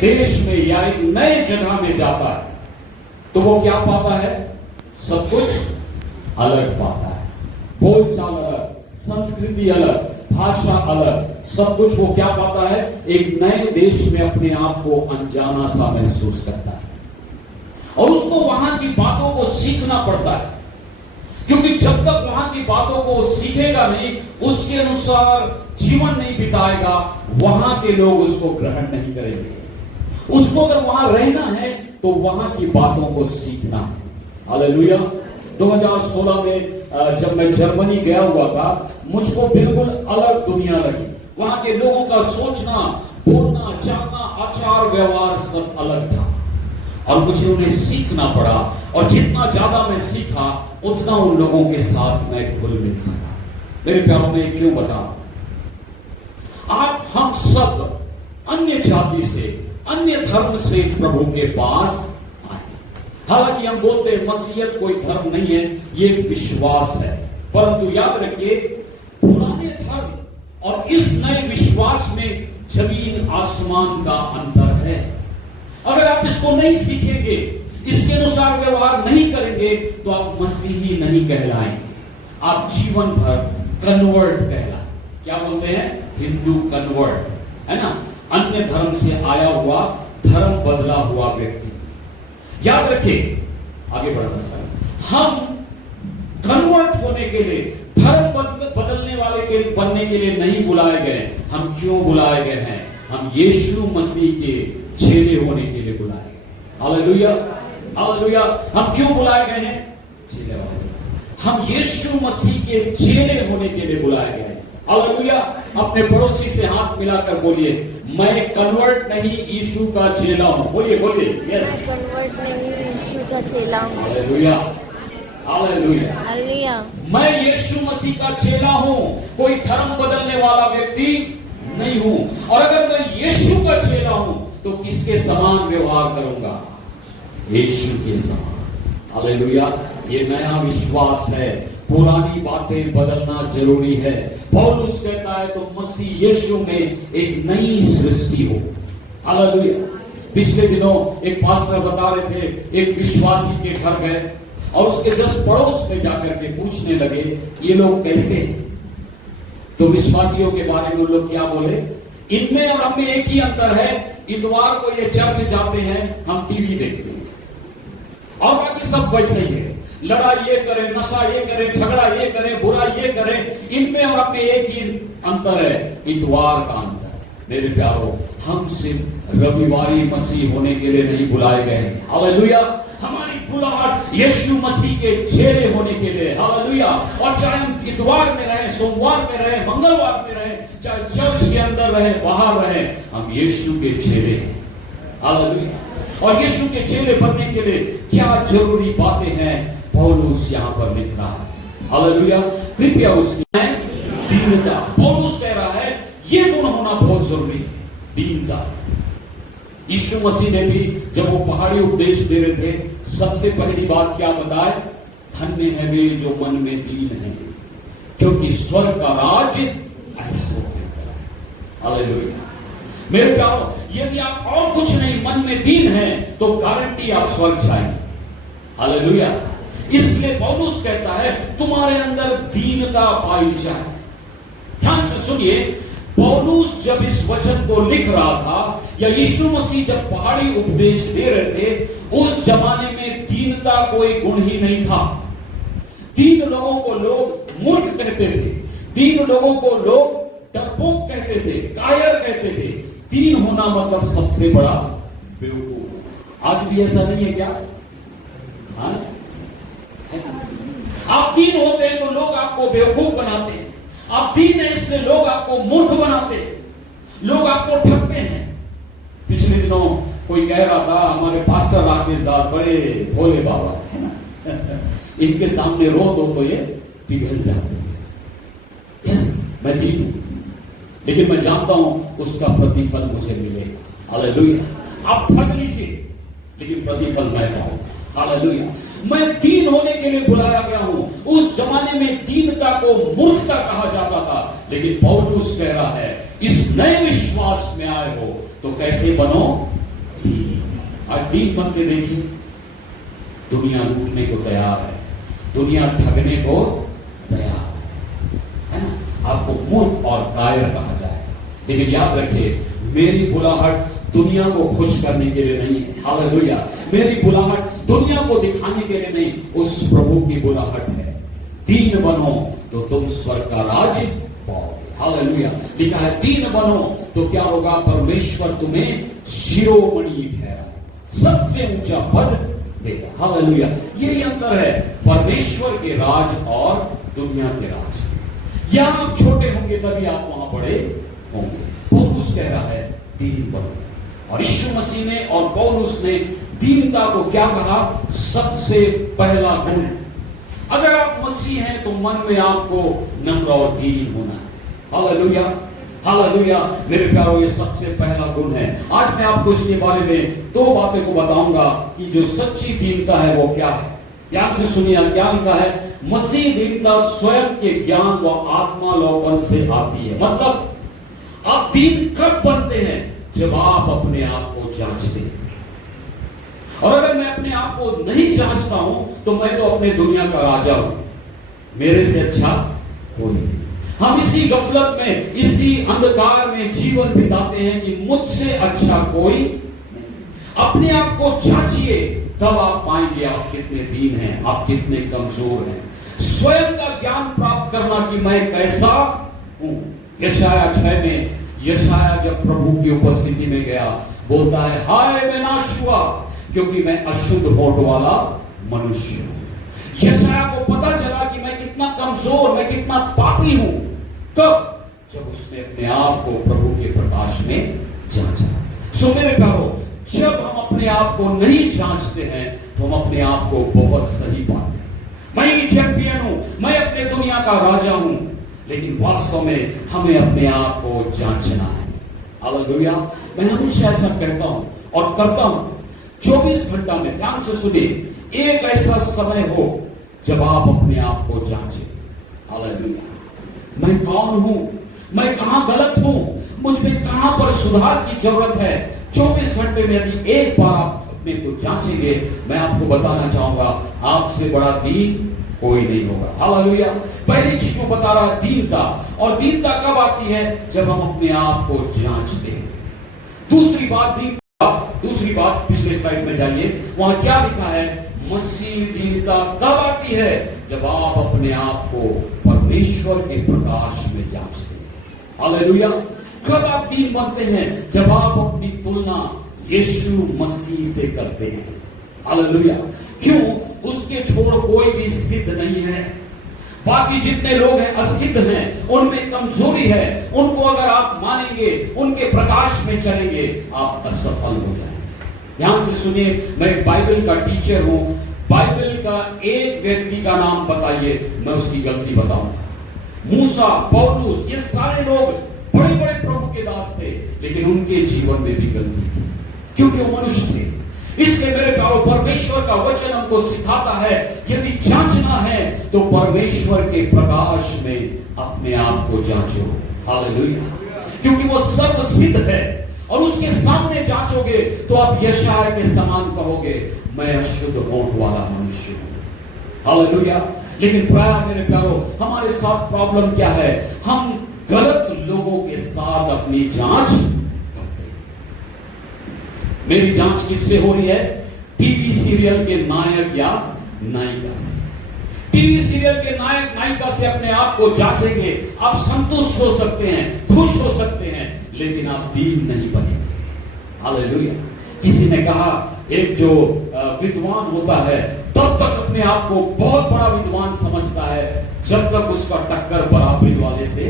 देश में या एक नए जगह में जाता है तो वो क्या पाता है? सब कुछ अलग पाता है। बोलचाल अलग, संस्कृति अलग, भाषा अलग, सब कुछ वो क्या पाता है? एक नए देश में अपने आप को अनजाना सा महसूस करता है और उसको वहां की बातों को सीखना पड़ता है, क्योंकि जब तक वहां की बातों को सीखेगा नहीं, उसके अनुसार जीवन नहीं बिताएगा, वहां के लोग उसको ग्रहण नहीं करेंगे। उसको अगर वहां रहना है तो वहां की बातों को सीखना है। हालेलुया। 2016 में जब मैं जर्मनी गया हुआ था, मुझको बिल्कुल अलग दुनिया लगी। वहां के लोगों का सोचना, बोलना, चालना, आचार व्यवहार सब अलग था और मुझे उन्हें सीखना पड़ा। और जितना ज्यादा मैं सीखा उतना उन लोगों के साथ मैं घुल मिल सका। मेरे प्यारों में क्यों बताऊं? आप हम सब अन्य जाति से, अन्य धर्म से प्रभु के पास आए। हालांकि हम बोलते हैं मसीहत कोई धर्म नहीं है, ये एक विश्वास है, परंतु याद रखिए पुराने धर्म और इस नए विश्वास में जमीन आसमान का अंतर है। अगर आप इसको नहीं सीखेंगे, इसके अनुसार व्यवहार नहीं करेंगे तो आप मसीही नहीं कहलाएंगे, आप जीवन भर कन्वर्ट कहलाएंगे। क्या बोलते हैं? हिंदू कन्वर्ट, है ना, अन्य धर्म से आया हुआ, धर्म बदला हुआ व्यक्ति। याद रखिए, आगे बढ़ना सर, हम कन्वर्ट होने के लिए, धर्म बदलने वाले के बनने के लिए नहीं बुलाए गए। हम क्यों बुलाए गए हैं? हम यीशु मसीह के चेले होने के लिए बुलाए गए। Hallelujah, hallelujah. हम क्यों बुलाए गए हैं? चेले होने। हम यीशु मसीह के चेले होने के लिए बुलाए गए। हालेलुया। अपने पड़ोसी से हाथ मिलाकर बोलिए, मैं कन्वर्ट नहीं, यीशु का चेला हूं। बोलिए, बोलिए, यस, कन्वर्ट नहीं, यीशु का चेला हूं। Hallelujah, hallelujah, hallelujah. मैं यीशु मसीह का चेला हूं, कोई धर्म बदलने वाला व्यक्ति नहीं हूं। और अगर मैं यीशु का चेला हूं तो किसके समान व्यवहार करूंगा? यीशु के समान। हालेलुया। ये नया विश्वास है, पुरानी बातें बदलना जरूरी है। पौलुस कहता है तो मसीह यीशु में एक नई सृष्टि हो। हालेलुया। पिछले दिनों एक पास्टर बता रहे थे, एक विश्वासी के घर गए और उसके जस्ट पड़ोस में जाकर के पूछने लगे, ये लोग कैसे? तो विश्वासियों के बारे में उन लोग क्या बोले? इनमें और हमें एक ही अंतर है, इतवार को ये चर्च जाते हैं, हम टीवी देखते हैं और बाकी सब वैसे ही है। लड़ाई ये करें, नशा ये करें, झगड़ा ये करें, बुरा ये करें। इनमें और हमें एक ही अंतर है, इतवार का अंतर। मेरे प्यारों, हम सिर्फ रविवारी मसीह होने के लिए नहीं बुलाए गए हैं। हालेलुया। हमारी बुलाहट यीशु मसीह के चेले होने के लिए। हालेलुया। और चाहे हम इतवार में रहे, सोमवार में रहे, मंगलवार में रहे, चाहे चर्च के अंदर रहे, बाहर रहे, हम यीशु के चेले हैं। हालेलुया। और यीशु के चेले बनने के लिए क्या जरूरी बातें हैं, पौलुस यहां पर लिख रहा है। हालेलुया। कृपया उसमें दीनता, पौलुस कह रहा है ये गुण होना बहुत जरूरी है, दीनता। यीशु मसीह ने भी जब वो पहाड़ी उपदेश दे रहे थे, सबसे पहली बात क्या बताए? धन्य है वे जो मन में दीन है, क्योंकि स्वर्ग का राज ऐसो है। हालेलुया। मेरे प्यारों, यदि आप और कुछ नहीं मन में दीन है तो गारंटी आप स्वर्ग जाएंगे। हालेलुया। इसलिए पौलुस कहता है तुम्हारे अंदर दीनता पाई जाए। ध्यान से सुनिए, पौलुस जब इस वचन को लिख रहा था या यीशु मसीह जब पहाड़ी उपदेश दे रहे थे, उस जमाने में दीनता कोई गुण ही नहीं था। दीन लोगों को लोग मूर्ख कहते थे, दीन लोगों को लोग डरपोक कहते थे, कायर कहते थे। दीन होना मतलब सबसे बड़ा बेवकूफ। आज भी ऐसा नहीं है क्या? हाँ? आप दीन होते हैं तो लोग आपको बेवकूफ बनाते हैं। आप दीन है इसलिए लोग आपको मूर्ख बनाते हैं, लोग आपको ठगते हैं। पिछले दिनों कोई कह रहा था, हमारे पास्टर राकेश दास बड़े भोले बाबा है ना, इनके सामने रो दो तो ये पिघल जाते हैं। यस, मैं दीन हूं, लेकिन मैं जानता हूं उसका प्रतिफल मुझे मिलेगा। हालेलुया। आप ठग लीजिए लेकिन प्रतिफल मैं पाऊंगा। हालेलुया। मैं दीन होने के लिए बुलाया गया हूं। उस जमाने में दीनता को मूर्खता कहा जाता था, लेकिन पौलुस कह रहा है इस नए विश्वास में आए हो तो कैसे बनो? आज दीन बन के देखिए, दुनिया लूटने को तैयार है, दुनिया ठगने को तैयार है ना। आपको मूर्ख और कायर कहा जाएगा, लेकिन याद रखिए मेरी बुलाहट दुनिया को खुश करने के लिए नहीं है। हालेलुया। मेरी बुलाहट दुनिया को दिखाने के लिए नहीं, उस प्रभु की बुलाहट है। दीन बनो तो तुम स्वर्ग का राज पाओगे। हालेलुया। लिखा है दीन बनो तो क्या होगा, परमेश्वर तुम्हें शिरोमणि ठहराए, सबसे ऊंचा पद देगा। हालेलुया। यही अंतर है परमेश्वर के राज और दुनिया के राज। यहां आप छोटे होंगे तभी आप वहां बड़े होंगे। पौलुस कह रहा है दीन बनो, और यीशु मसीह ने और पौलुस ने दीनता को क्या कहा, सबसे पहला गुण। अगर आप मसीह हैं तो मन में आपको नम्र और दीन होना है। Hallelujah, hallelujah. मेरे प्यारों, ये सबसे पहला गुण है। आज मैं आपको इसके बारे में दो बातें को बताऊंगा कि जो सच्ची दीनता है वो क्या है। ध्यान से सुनिए, क्या लिखा है, मसीह दीनता स्वयं के ज्ञान व आत्मालोकन से आती है। मतलब आप दीन कब बनते हैं, जब आप अपने आप को जांचते हैं। और अगर मैं अपने आप को नहीं जांचता हूं तो मैं तो अपने दुनिया का राजा हूं, मेरे से अच्छा कोई नहीं। हम इसी गफलत में, इसी अंधकार में जीवन बिताते हैं कि मुझसे अच्छा कोई नहीं। अपने आप को जांचिए, तब आप पाएंगे आप कितने दीन हैं, आप कितने कमजोर हैं। स्वयं का ज्ञान प्राप्त करना कि मैं कैसा हूं। यशाया 6 में यशाया जब प्रभु की उपस्थिति में गया, बोलता है हाय मैं नाश हुआ क्योंकि मैं अशुद्ध होठ वाला मनुष्य हूं। यशाया को पता चला कि मैं कितना कमजोर, मैं कितना पापी हूं। तब जब उसने अपने आप को प्रभु के प्रकाश में जांचा। सो मेरे प्यारों, जब हम अपने आप को नहीं जांचते हैं तो हम अपने आप को बहुत सही पाते हैं। मैं ही चैंपियन हूं, मैं अपने दुनिया का राजा हूं, लेकिन वास्तव में हमें अपने आप को जांचना है। हालेलुया। मैं हमेशा ऐसा कहता हूं और करता हूं। 24 घंटा में, ध्यान से सुनिए, एक ऐसा समय हो जब आप अपने आप को जांचें। हालेलुया। मैं कौन हूं, मैं कहां गलत हूं, मुझ में कहां पर सुधार की जरूरत है। 24 घंटे में यदि एक बार आप अपने को जांचेंगे, मैं आपको बताना चाहूंगा आपसे बड़ा दीन कोई नहीं होगा। हालेलुया। पहली चीज को बता रहा है दीनता, और दीनता कब आती है, जब हम अपने आप को जांचते हैं। दूसरी बात दीनता, दूसरी बात पिछले स्लाइड में जाइए, वहां क्या लिखा है, मसीह दीनता तब आती है जब आप अपने आप को परमेश्वर के प्रकाश में जांचते हैं। हालेलुया। कब आप दीन बनते हैं, जब आप अपनी तुलना यीशु मसीह से करते हैं। हालेलुया। क्यों, उसके छोड़ कोई भी सिद्ध नहीं है। बाकी जितने लोग हैं असिद्ध हैं, उनमें कमजोरी है। उनको अगर आप मानेंगे, उनके प्रकाश में चलेंगे, आप असफल हो जाएंगे। ध्यान से सुनिए, मैं बाइबल का टीचर हूं। बाइबल का एक व्यक्ति का नाम बताइए, मैं उसकी गलती बताऊंगा। मूसा, पौलुस, ये सारे लोग बड़े बड़े प्रभु के दास थे, लेकिन उनके जीवन में भी गलती थी, क्योंकि वो मनुष्य थे। इसलिए मेरे प्यारों, परमेश्वर का वचन हमको सिखाता है यदि जांचना है तो परमेश्वर के प्रकाश में अपने आप को जांचो। हालेलुया। क्योंकि वो सर्व सिद्ध है, और उसके सामने जांचोगे तो आप यशाया के समान कहोगे, मैं अशुद्ध होठ वाला मनुष्य हूं। हालेलुया। लेकिन प्राय मेरे प्यारों, हमारे साथ प्रॉब्लम क्या है, हम गलत लोगों के साथ अपनी जांच करते हैं। मेरी जांच किससे हो रही है, टीवी सीरियल के नायक या नायिका से। टीवी सीरियल के नायक नायिका से अपने आप को जांचेंगे, आप संतुष्ट हो सकते हैं, खुश हो सकते हैं, लेकिन आप दीन नहीं बनेंगे। हालेलुया। किसी ने कहा, एक जो विद्वान होता है तब तक अपने आप को बहुत बड़ा विद्वान समझता है जब तक उसका टक्कर बराबरी वाले से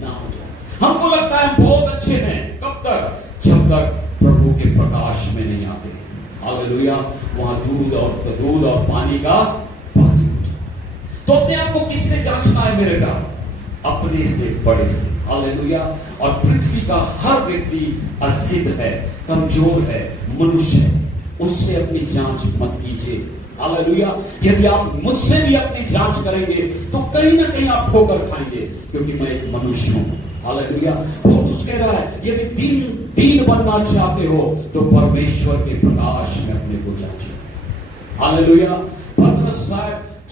ना हो जाए। हमको लगता है हम बहुत अच्छे हैं, कब तक, जब तक प्रभु के प्रकाश में नहीं आते। हालेलुया। वहां दूध और पानी का पानी हो जाए। तो अपने आप को किससे जांचना है मेरे प्यार, अपने से बड़े से। हालेलुया। और पृथ्वी का हर व्यक्ति असिद्ध है, कमजोर है, मनुष्य है, उससे अपनी जांच मत कीजिए। हालेलुया। यदि आप मुझसे भी अपनी जांच करेंगे तो कहीं ना कहीं आप ठोकर खाएंगे, क्योंकि मैं एक मनुष्य हूं। हालेलुया। पौलुस कह रहा है यदि दीन बनना चाहते हो तो परमेश्वर के प्रकाश में अपने को जांचो। हालेलुया। पतरस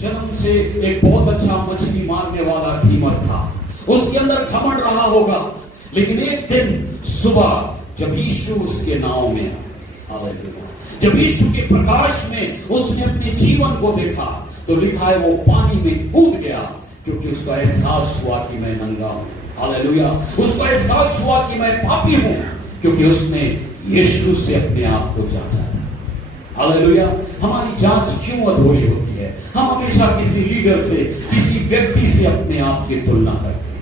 जन्म से एक बहुत अच्छा मछली मारने वाला टीमर था, उसके अंदर घमंड रहा होगा, लेकिन एक दिन सुबह जब यीशु उसके नाव में आया, हालेलुया, जब यीशु के प्रकाश में उसने अपने जीवन को देखा तो लिखा है वो पानी में कूद गया, क्योंकि उसका एहसास हुआ कि मैं नंगा हूं। हालेलुया। उसका एहसास हुआ कि मैं पापी हूं, क्योंकि उसने यीशु से अपने आप को जांचा। हालेलुया। हमारी जांच क्यों अधूरी होती है? हम हमेशा किसी लीडर से, किसी व्यक्ति से अपने आप की तुलना करते हैं।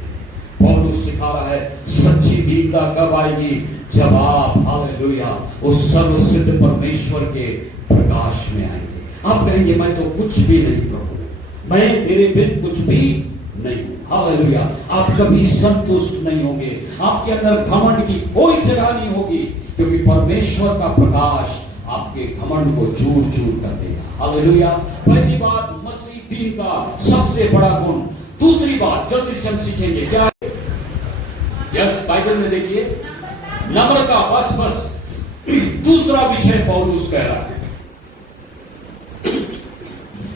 पौलुस सिखा रहा है सच्ची दीनता कब आएगी? जब आप, हालेलुया, उस सर्वसिद्ध परमेश्वर के प्रकाश में आएंगे। आप कहेंगे मैं तो कुछ भी नहीं प्रभु, मैं तेरे बिन कुछ भी नहीं। हालेलुया। आप कभी संतुष्ट नहीं होंगे, आपके अंदर घमंड की कोई जगह नहीं होगी, क्योंकि परमेश्वर का प्रकाश आपके घमंड को चूर चूर कर देगा। हालेलुया। पहली बात मसीह दीनता, सबसे बड़ा गुण। दूसरी बात जल्दी से हम सीखेंगे क्या है? यस, बाइबल में देखिए नम्रता। बस दूसरा विषय पौलुस कह रहा है,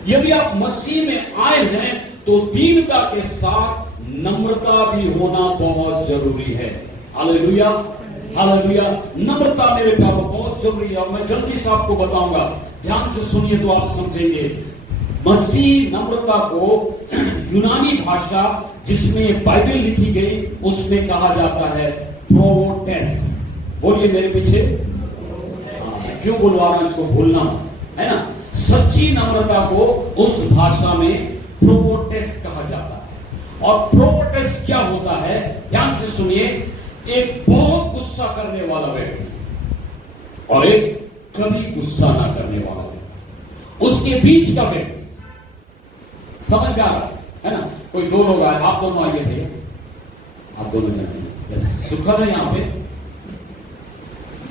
यदि आप मसीह में आए हैं तो दीनता के साथ नम्रता भी होना बहुत जरूरी है। हालेलुया। हालेलुया। नम्रता मेरे प्यारों बहुत जरूरी है, और मैं जल्दी से आपको बताऊंगा, ध्यान से सुनिए तो आप समझेंगे। मसीह नम्रता को यूनानी भाषा जिसमें बाइबल लिखी गई उसमें कहा जाता है प्रोटेस। बोलिए मेरे पीछे। क्यों बुलवा रहा हूं इसको, भूलना है ना। सच्ची नम्रता को उस भाषा में प्रोटेस कहा जाता है। और प्रोटेस क्या होता है? ध्यान से सुनिए। एक बहुत गुस्सा करने वाला व्यक्ति और एक कभी गुस्सा ना करने वाला व्यक्ति, उसके बीच का व्यक्ति। समझ में आ रहा है ना? कोई दो लोग आए, आप दोनों आइए भैया, आप दोनों जन। सुखन है यहाँ पे,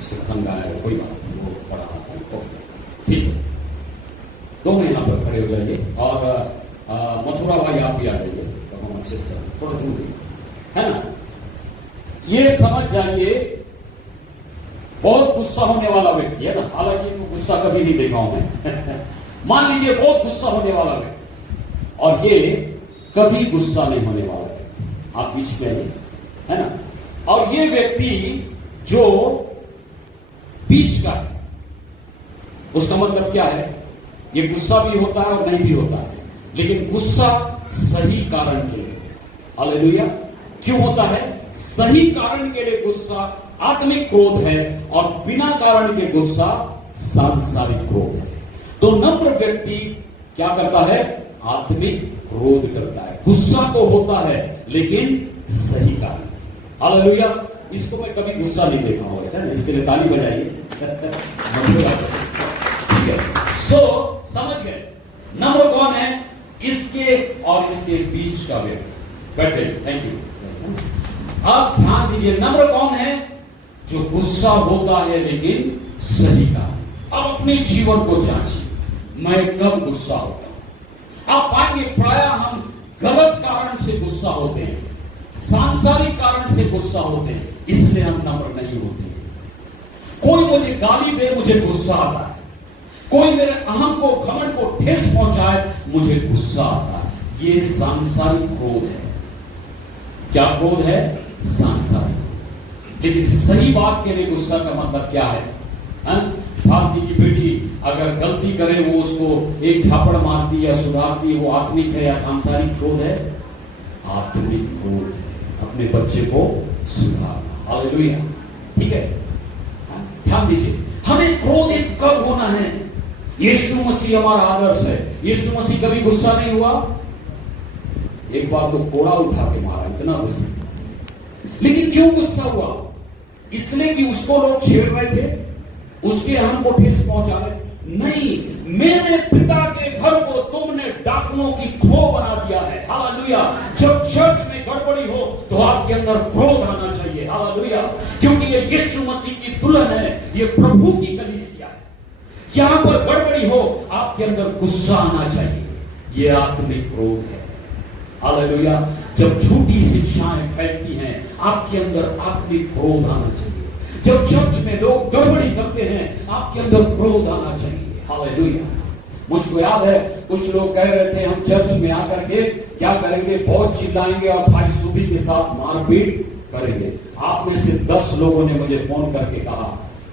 सुखन का है, कोई बात नहीं, वो पढ़ा आता है, ठीक है। दोनों यहां पर खड़े हो जाइए, और मथुरा भाई आप भी आ जाइए, तो हम अच्छे से थोड़ा दूर है ना। ये समझ जाइए बहुत गुस्सा होने वाला व्यक्ति है ना, हालांकि इनको गुस्सा कभी नहीं देखा हूं मैं मान लीजिए बहुत गुस्सा होने वाला व्यक्ति, और ये कभी गुस्सा नहीं होने वाला व्यक्ति, आप बीच में है ना। और ये व्यक्ति जो बीच का है, उसका मतलब क्या है? ये गुस्सा भी होता है और नहीं भी होता है, लेकिन गुस्सा सही कारण के लिए। हालेलुया। क्यों होता है? सही कारण के लिए गुस्सा आत्मिक क्रोध है, और बिना कारण के गुस्सा सांसारिक क्रोध है। तो नम्र व्यक्ति क्या करता है? आत्मिक क्रोध करता है। गुस्सा तो होता है लेकिन सही कारण। हालेलुया। इसको मैं कभी गुस्सा नहीं देखा हूं, ऐसा नहीं, इसके लिए ताली बजाइए ठीक है। सो समझ गए नम्र कौन है? इसके और इसके बीच का व्यक्ति। बैठे, थैंक यू। आप ध्यान दीजिए, नम्र कौन है? जो गुस्सा होता है लेकिन सही कारण। अब अपने जीवन को जांचिए, मैं कब गुस्सा होता हूं? आप पाएंगे प्रायः हम गलत कारण से गुस्सा होते हैं, सांसारिक कारण से गुस्सा होते हैं, इसलिए हम नम्र नहीं होते। कोई मुझे गाली दे, मुझे गुस्सा आता है। कोई मेरे अहम को, घमंड को ठेस पहुंचाए, मुझे गुस्सा आता है। ये सांसारिक क्रोध है। क्या क्रोध है? सांसारिक। लेकिन सही बात के लिए गुस्सा का मतलब क्या है? भारती की बेटी अगर गलती करे, वो उसको एक झापड़ मारती या सुधारती, वो आत्मिक है या सांसारिक क्रोध है? आत्मिक क्रोध है। अपने बच्चे को सुधारना। हालेलुया। ठीक है, ध्यान दीजिए। हमें क्रोधित कब होना है? यीशु मसीह हमारा आदर्श है। यीशु मसीह कभी गुस्सा नहीं हुआ। एक बार तो कोड़ा उठा के मारा, इतना गुस्सा। लेकिन क्यों गुस्सा हुआ? इसलिए कि उसको लोग छेड़ रहे थे, उसके अहम को ठेस पहुंचा रहे? नहीं, मेरे पिता के घर को तुमने डाकुओं की खो बना दिया है। हालेलुया। जब चर्च में गड़बड़ी हो तो आपके अंदर क्रोध आना चाहिए। हालेलुया। क्योंकि ये यीशु मसीह की दुल्हन है, ये प्रभु की कलीसिया है। यहां पर गड़बड़ी हो, आपके अंदर गुस्सा आना चाहिए। ये आत्मिक क्रोध है। हालेलुया। जब झूठी शिक्षाएं फैलती हैं, आपके अंदर आत्मिक क्रोध आना चाहिए। जब चर्च में लोग गड़बड़ी करते हैं, आपके अंदर क्रोध आना चाहिए। हालेलुया। मुझको याद है कुछ लोग कह रहे थे हम चर्च में आकर के क्या करेंगे, बहुत चिल्लाएंगे और भाई सुबी के साथ मारपीट करेंगे। आप में से 10 लोगों ने मुझे फोन करके कहा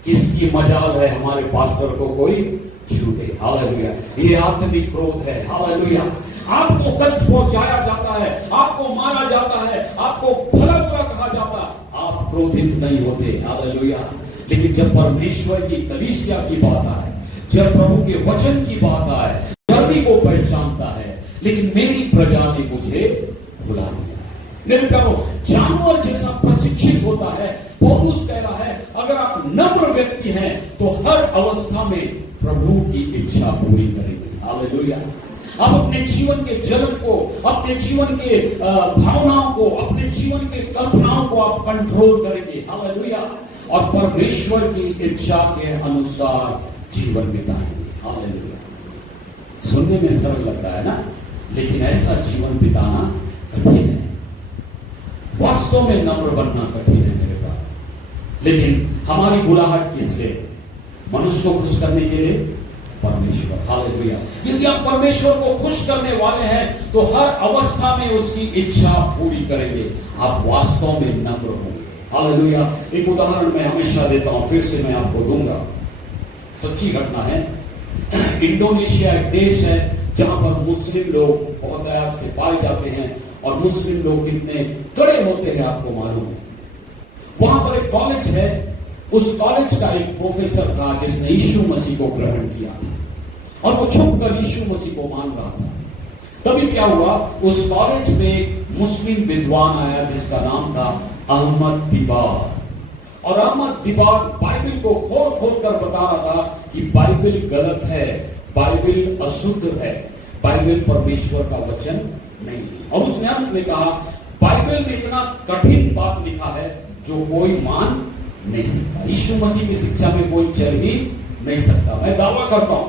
किसकी मजाल है हमारे पास्टर को कोई छूटे। हालेलुया। ये आत्मिक क्रोध है। हालेलुया। आपको कष्ट पहुंचाया जाता है, आपको मारा जाता है, आपको भला बुरा कहा जाता है, आप क्रोधित नहीं होते। हालेलुया। लेकिन जब परमेश्वर की कलीसिया की बात आए, जब प्रभु के वचन की बात आए, धर्मी को पहचानता है, लेकिन मेरी प्रजा ने मुझे भुला दिया। मेरे प्यारो, जानवर जैसा प्रशिक्षित होता है। पौलुस कह रहा है अगर आप नम्र व्यक्ति हैं तो हर अवस्था में प्रभु की इच्छा पूरी करेंगे। हालेलुया। आप अपने जीवन के जलन को, अपने जीवन के भावनाओं को, अपने जीवन के कल्पनाओं को आप कंट्रोल करेंगे। हालेलुया। और परमेश्वर की इच्छा के अनुसार जीवन बिताएंगे। हालेलुया। सुनने में सरल लग रहा है ना, लेकिन ऐसा जीवन बिताना कठिन है। वास्तव में नम्र बनना कठिन है मेरे पास। लेकिन हमारी बुलाहट किस लिए? मनुष्य को खुश करने के लिए? परमेश्वर। हालेलुया। यदि आप परमेश्वर को खुश करने वाले हैं तो हर अवस्था में उसकी इच्छा पूरी करेंगे। आप वास्तव में नम्र होंगे। हालेलुया। एक उदाहरण मैं हमेशा देता हूं, फिर से मैं आपको दूंगा। सच्ची घटना है। इंडोनेशिया एक देश है जहां पर मुस्लिम लोग बहुत आयात से पाए जाते हैं और मुस्लिम लोग कितने कड़े होते हैं आपको मालूम है। वहां पर एक कॉलेज है, उस कॉलेज का एक प्रोफेसर था जिसने यीशु मसीह को ग्रहण किया और वो छुप कर यीशु मसीह को मान रहा था। तभी क्या हुआ, उस कॉलेज में एक मुस्लिम विद्वान आया जिसका नाम था अहमद दिबार। और अहमद दिबार बाइबल को खोल खोल कर बता रहा था कि बाइबल गलत है, बाइबल अशुद्ध है, बाइबल परमेश्वर का वचन नहीं है। और उसने अंत में कहा बाइबल में इतना कठिन बात लिखा है जो कोई मान नहीं सकता। यीशु मसीह की शिक्षा में कोई चल ही नहीं सकता, मैं दावा करता हूं।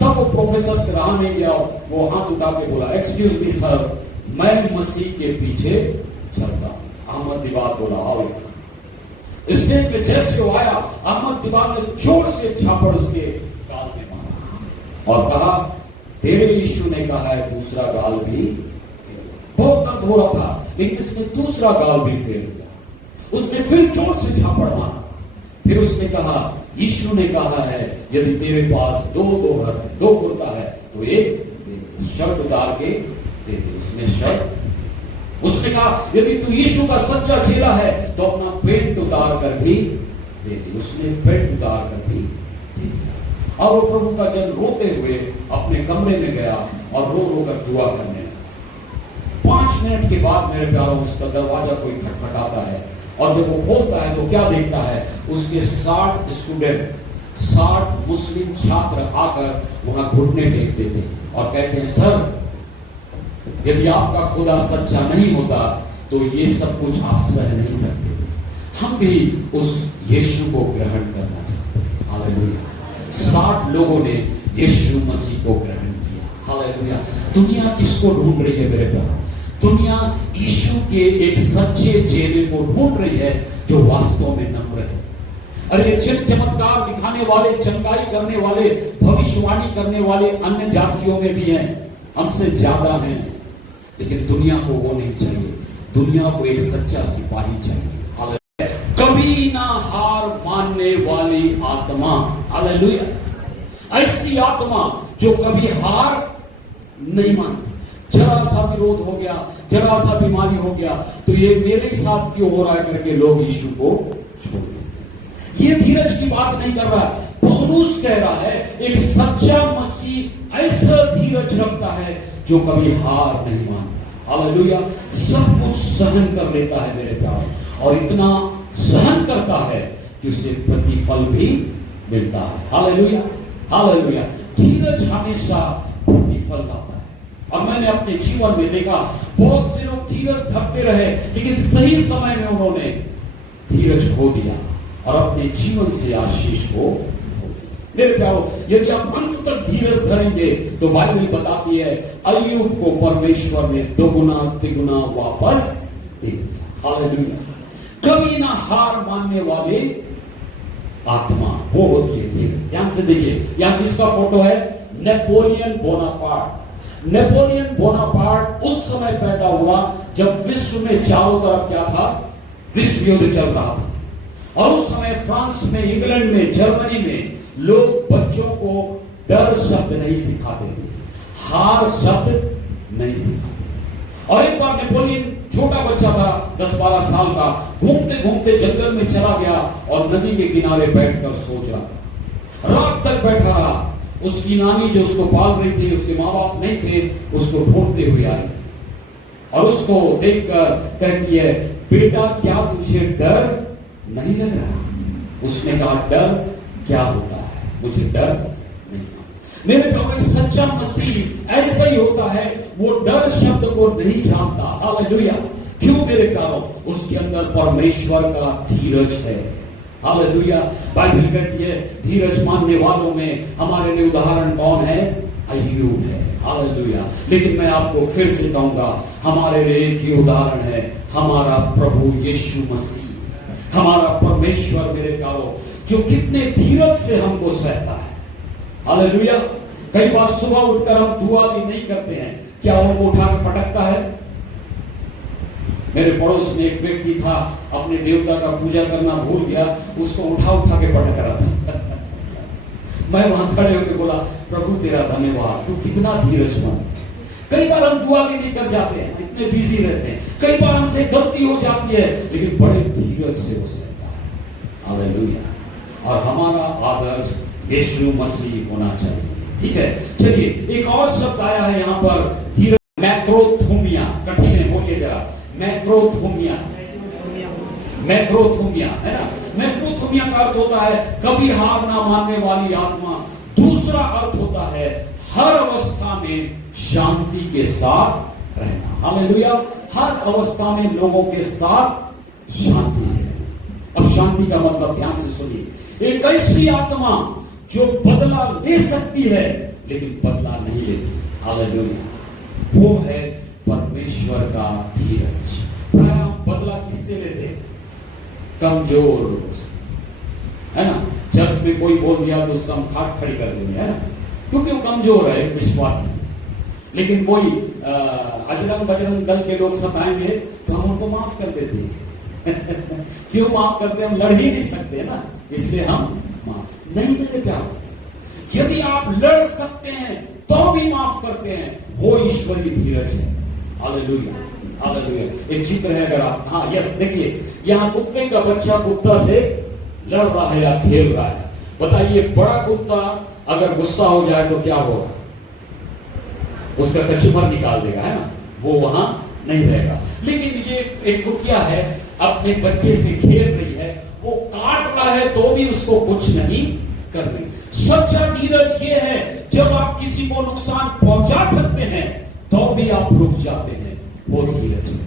तब वो प्रोफेसर से रहा नहीं गया, वो हाथ उठा के बोला एक्सक्यूज मी सर, मैं मसीह के पीछे चलता हूं। अहमद दिबार बोला आओ। स्टेज पे जैसे वो आया, अहमद दिबार ने जोर से झापड़ उसके गाल में मारा और कहा तेरे यीशु ने कहा है दूसरा गाल भी। बहुत दर्द हो रहा था लेकिन इसने दूसरा गाल भी फेर दिया। उसने फिर जोर से झापड़ मारा। फिर उसने कहा यीशु ने कहा है यदि तेरे पास दो कुर्ता है तो एक शर्ट उतार के दे दे। उसने शर्ट, उसने कहा यदि तू यीशु का सच्चा चेला है तो अपना पेट उतार कर भी दे दे। उसने पेट उतार कर भी दे दिया। और वो प्रभु का जन रोते हुए अपने कमरे में गया और रो रो कर दुआ करने लगा। 5 मिनट के बाद मेरे प्यारों उसका दरवाजा कोई खटखटाता है और जब वो खोलता है तो क्या देखता है, उसके 60 स्टूडेंट, 60 मुस्लिम छात्र आकर वहां घुटने टेक देते और कहते हैं सर यदि आपका खुदा सच्चा नहीं होता तो ये सब कुछ आप सह नहीं सकते। हम भी उस यीशु को ग्रहण करना चाहते हैं। हालेलुया। 60 लोगों ने यीशु मसीह को ग्रहण किया। हालेलुया। दुनिया किसको ढूंढ रही है मेरे प्यारे? दुनिया यीशु के एक सच्चे चेले को ढूंढ रही है जो वास्तव में नम्र है। अरे चमत्कार दिखाने वाले, चंगाई करने वाले, भविष्यवाणी करने वाले अन्य जातियों में भी हैं, हमसे ज्यादा हैं, लेकिन दुनिया को वो नहीं चाहिए। दुनिया को एक सच्चा सिपाही चाहिए। कभी ना हार मानने वाली आत्मा। हालेलुया। ऐसी आत्मा जो कभी हार नहीं मानती। जरा सा विरोध हो गया, जरा सा बीमारी हो गया तो ये मेरे साथ क्यों हो रहा है करके लोग यीशु को छोड़ देते। ये धीरज की बात नहीं कर रहा है। पौलुस कह रहा है एक सच्चा मसीह ऐसा धीरज रखता है जो कभी हार नहीं मानता। हालेलुया। सब कुछ सहन कर लेता है मेरे प्यार, और इतना सहन करता है कि उसे प्रतिफल भी मिलता है। हालेलुया। हालेलुया। धीरज हमेशा प्रतिफल लाता है। और मैंने अपने जीवन में देखा बहुत से लोग धीरज धरते रहे लेकिन सही समय में उन्होंने धीरज खो दिया और अपने जीवन से आशीष को खो दिया। मेरे प्यारो, यदि आप अंत तक धीरज धरेंगे तो बाइबल बताती है अय्यूब को परमेश्वर ने 2 गुना 3 गुना वापस दे दिया। हालेलुया। कभी ना हार मानने वाले आत्मा, वो होती है धीरज। ध्यान से देखिए, यहां किसका फोटो है? Napoleon Bonaparte. नेपोलियन बोनापार्ट उस समय पैदा हुआ जब विश्व में चारों तरफ क्या था? विश्व युद्ध चल रहा था। और उस समय फ्रांस में, इंग्लैंड में, जर्मनी में लोग बच्चों को डर शब्द नहीं सिखाते थे, हार शब्द नहीं सिखाते थे। और एक बार नेपोलियन छोटा बच्चा था, 10-12 साल का, घूमते घूमते जंगल में चला गया और नदी के किनारे बैठकर सोच रहा था। रात तक बैठा रहा। उसकी नानी जो उसको पाल रही थी, उसके माँ बाप नहीं थे, उसको ढूंढते हुए आई और उसको देखकर कहती है, बेटा क्या तुझे डर नहीं लग रहा? उसने कहा, डर क्या होता है? मुझे डर नहीं। मेरे प्यारे, एक सच्चा मसीह ऐसा ही होता है, वो डर शब्द को नहीं जानता। हालेलुया। क्यों मेरे प्यारों? उसके अंदर परमेश्वर का धीरज है। हालेलुया। बाइबल कहती है धीरज मानने वालों में हमारे लिए उदाहरण कौन है? अय्यूब है। हालेलुया। लेकिन मैं आपको फिर से कहूंगा, हमारे लिए एक ही उदाहरण है, हमारा प्रभु यीशु मसीह, हमारा परमेश्वर मेरे प्यारों, जो कितने धीरज से हमको सहता है। हालेलुया। कई बार सुबह उठकर हम दुआ भी नहीं करते हैं, क्या वो उठा के पटकता है? मेरे पड़ोस में एक व्यक्ति था, अपने देवता का पूजा करना भूल गया, उसको उठा उठा के पटक रहा था। मैं वहां खड़े होकर बोला, प्रभु तेरा धन्यवाद, तू कितना धीरजमंद। कई बार हम दुआ भी नहीं कर जाते हैं, इतने बिजी रहते हैं। कई बार हमसे गलती हो जाती है, लेकिन बड़े धीरज से वो सहता है। हालेलुया। और हमारा आदर्श यीशु मसीह होना चाहिए। ठीक है, चलिए एक और शब्द आया है यहाँ पर, धीरज। मैक्रोथुमिया, कठिन है, बोलिए जरा। मैक्रोथुमिया, मैक्रोथुमिया है ना। मैक्रोथुमिया का अर्थ होता है कभी हार ना मानने वाली आत्मा। दूसरा अर्थ होता है हर अवस्था में शांति के साथ रहना। हालेलुया। हर अवस्था में लोगों के साथ शांति से रहना। अब शांति का मतलब ध्यान से सुनिए, एक ऐसी आत्मा जो बदला ले सकती है लेकिन बदला नहीं लेती। हालेलुया। वो है परमेश्वर का धीरज। प्राय हम बदला किससे लेते हैं? कमजोर लोगों से, है ना। चर्च में कोई बोल दिया तो उसका हम खाट खड़ी कर देंगे, है ना, क्योंकि वो कमजोर है, विश्वासी। लेकिन कोई अजरंग बजरंग दल के लोग सताएंगे तो हम उनको माफ कर देते हैं। क्यों माफ करते हैं? हम लड़ ही नहीं सकते ना, इसलिए हम माफ नहीं। मेरे प्यार, यदि आप लड़ सकते हैं तो भी माफ करते हैं, वो ईश्वर की धीरज है। हालेलुया। हालेलुया। एक चित्र है, अगर आप, हाँ यस, देखिए यहाँ कुत्ते का बच्चा कुत्ता से लड़ रहा है या खेल रहा है। बताइए, बड़ा कुत्ता अगर गुस्सा हो जाए तो क्या होगा? उसका कचूमर निकाल देगा, है ना, वो वहां नहीं रहेगा। लेकिन ये एक कुतिया है, अपने बच्चे से खेल रही है, वो काट रहा है तो भी उसको कुछ नहीं कर रही। सच्चा धीरज ये है, जब आप किसी को नुकसान पहुंचा सकते हैं तो भी आप रुक जाते हैं, वो धीरज है।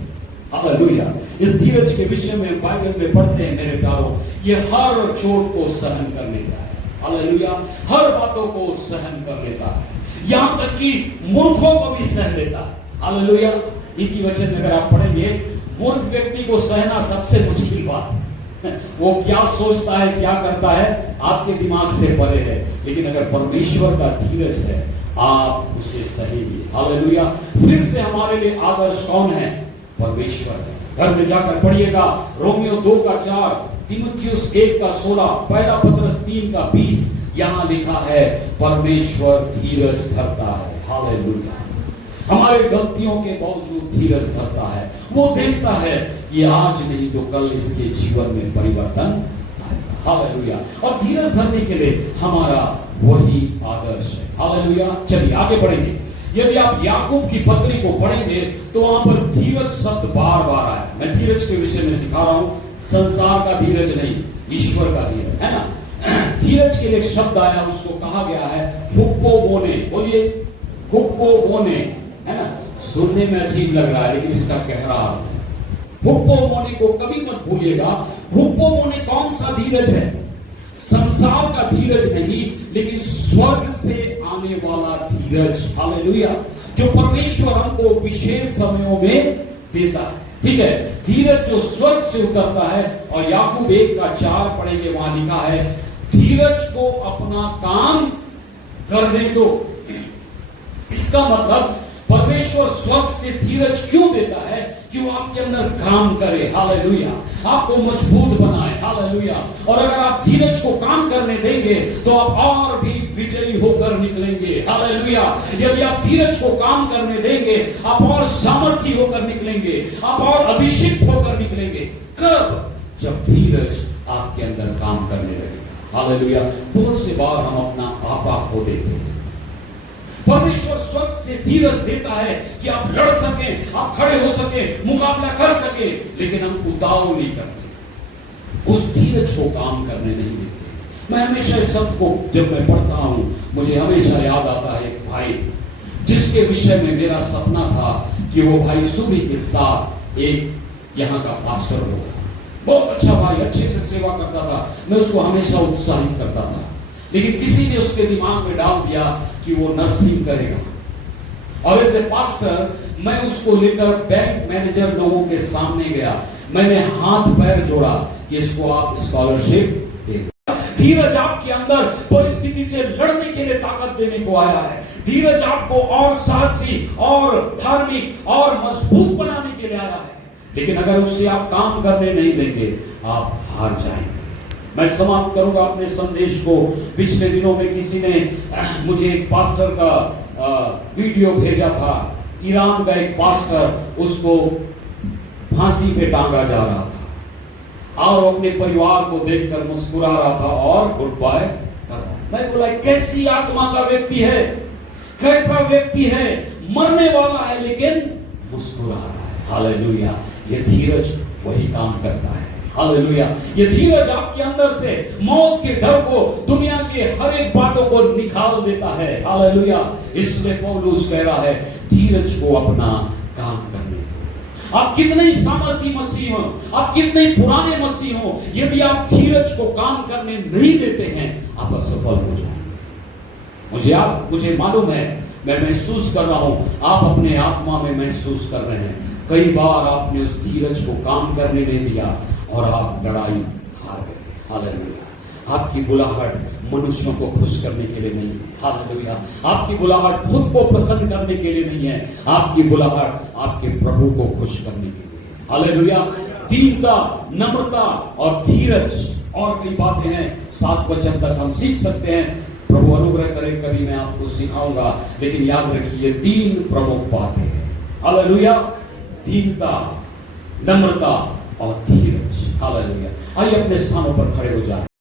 हालेलुया। इस धीरज के विषय में बाइबल में पढ़ते हैं मेरे प्यारों, ये हर चोट को सहन कर लेता है। हालेलुया। हर बातों को सहन कर लेता है, यहां तक कि मूर्खों को भी सह लेता है। हालेलुया। नीति वचन में अगर आप पढ़ेंगे, मूर्ख व्यक्ति को सहना सबसे मुश्किल बात है। वो क्या सोचता है, क्या करता है, आपके दिमाग से परे है। लेकिन अगर परमेश्वर का धीरज है, आप उसे सहेंगे। हालेलुया। फिर से हमारे लिए आदर्श कौन है? परमेश्वर है। घर में जाकर पढ़िएगा, रोमियो 2:4, तीमुथियुस 1:16, पहला पत्रस 3:20, यहां लिखा है परमेश्वर धीरज धरता है। हालेलुया। हमारे गलतियों के बावजूद धीरज धरता है। वो देखता है कि आज नहीं तो कल इसके जीवन में परिवर्तन आएगा। हालेलुया। और धीरज धरने के लिए हमारा वही आदर्श है। हालेलुया। चलिए आगे बढ़ेंगे। यदि आप याकूब की पत्री को पढ़ेंगे तो वहां पर धीरज शब्द बार बार आया। मैं धीरज के विषय में सिखा रहा हूं, संसार का धीरज नहीं, ईश्वर का धीरज, है ना। धीरज के लिए एक शब्द आया, उसको कहा गया है हुप्पोबोने। बोलिए, हुप्पोबोने, है ना। सुनने में अजीब लग रहा है लेकिन इसका गहरा अर्थ है। हुप्पोबोने को कभी मत भूलिएगा। हुप्पोबोने कौन सा धीरज है? संसार का धीरज नहीं, लेकिन स्वर्ग से आने वाला धीरज। हालेलुया। जो परमेश्वर हमको विशेष समयों में देता है। ठीक है, धीरज जो स्वर्ग से उतरता है। और याकूब 1:4 पढ़ेंगे, वहां लिखा है धीरज को अपना काम करने दो। इसका मतलब परमेश्वर स्वर्ग से धीरज क्यों देता है? कि वो आपके अंदर काम करे, हालेलुया, आपको मजबूत बनाए, हालेलुया। और अगर आप धीरज को काम करने देंगे तो आप और भी विजयी होकर निकलेंगे, हालेलुया। यदि आप धीरज को काम करने देंगे, आप और सामर्थी होकर निकलेंगे, आप और अभिषिक्त होकर निकलेंगे। कब? जब धीरज आपके अंदर काम करने लगेगा, हालेलुया। बहुत से बार हम अपना आपा खो देते हैं। परमेश्वर स्वर्ग से धीरज देता है कि आप लड़ सके, आप खड़े हो सके, मुकाबला कर सके, लेकिन हम उताव नहीं करते, उस धीरज को काम करने नहीं देते। मैं हमेशा इस शब्द को जब मैं पढ़ता हूं, मुझे हमेशा याद आता है एक भाई जिसके विषय में मेरा सपना था कि वो भाई सूरी के साथ एक यहाँ का पास्टर होगा। बहुत अच्छा भाई, अच्छे से सेवा करता था, मैं उसको हमेशा उत्साहित करता था। लेकिन किसी ने उसके दिमाग में डाल दिया कि वो नर्सिंग करेगा। और एज ए पास्टर मैं उसको लेकर बैंक मैनेजर लोगों के सामने गया, मैंने हाथ पैर जोड़ा कि इसको आप स्कॉलरशिप दें। धीरज आपके अंदर परिस्थिति से लड़ने के लिए ताकत देने को आया है। धीरज आपको और साहसी और धार्मिक और मजबूत बनाने के लिए आया है। लेकिन अगर उससे आप काम करने नहीं देंगे, आप हार जाएंगे। मैं समाप्त करूंगा अपने संदेश को। पिछले दिनों में किसी ने मुझे एक पास्टर का वीडियो भेजा था। ईरान का एक पास्टर, उसको फांसी पे टांगा जा रहा था और अपने परिवार को देखकर मुस्कुरा रहा था और गुड बाय कर रहा। मैं बोला कैसी आत्मा का व्यक्ति है, कैसा व्यक्ति है, मरने वाला है लेकिन मुस्कुरा रहा है, हालेलुया। ये धीरज वही काम करता है, हालेलुया। ये धीरज आपके अंदर से मौत के डर को, दुनिया के हर एक बातों को निकाल देता है, हालेलुया। इसलिए पौलुस कह रहा है धीरज को अपना काम करने दो। आप कितने ही सामर्थी मसीह हो, आप कितने ही पुराने मसीह हो, यदि आप धीरज को काम करने नहीं देते हैं, आप असफल हो जाएंगे। मुझे मालूम है, मैं महसूस कर रहा हूं, आप अपने आत्मा में महसूस कर रहे हैं। कई बार आपने उस धीरज को काम करने नहीं दिया और आप लड़ाई हार गए, हालेलुया। आपकी बुलाहट मनुष्यों को खुश करने के लिए नहीं है, हालेलुया। आपकी बुलाहट खुद को प्रसन्न करने के लिए नहीं है, आपकी बुलाहट आपके प्रभु को खुश करने के लिए, हालेलुया। दीनता, नम्रता और धीरज, और कई बातें हैं, 7 वचन तक हम सीख सकते हैं। प्रभु अनुग्रह करे, कभी मैं आपको सिखाऊंगा। लेकिन याद रखिए 3 प्रमुख बातें हैं, हालेलुया। दीनता, नम्रता और धीरज, हालेलुया। आइए अपने स्थानों पर खड़े हो जाए।